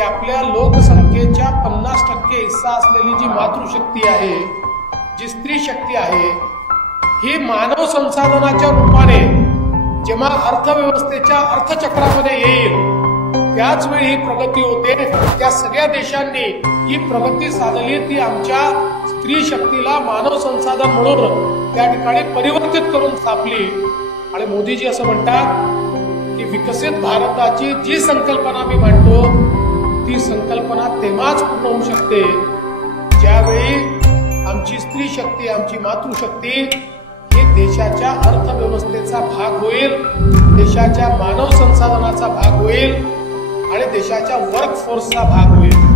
की आपल्या लोकसंख्येच्या 50% हिस्सा असलेली जी मातृशक्ती आहे, जी स्त्री शक्ती आहे, ही मानव संसाधनाच्या रूपाने जेव्हा अर्थव्यवस्थेच्या अर्थचक्रामध्ये येईल त्याच वेळी ही प्रगती होते। त्या सगळ्या देशांनी ही प्रगती साधली ती आमच्या स्त्री शक्तीला मानव संसाधन म्हणून त्या ठिकाणी परिवर्तित करून स्थापली। आणि मोदीजी असं म्हणतात की विकसित भारताची जी संकल्पना मी मांडतो ती संकल्पना तेव्हाच पूर्ण होऊ शकते ज्यावेळी आमची स्त्री शक्ती, आमची मातृशक्ती ही देशाच्या अर्थव्यवस्थेचा भाग होईल, देशाच्या मानव संसाधनाचा भाग होईल आणि देशाच्या वर्क फोर्सचा भाग होईल।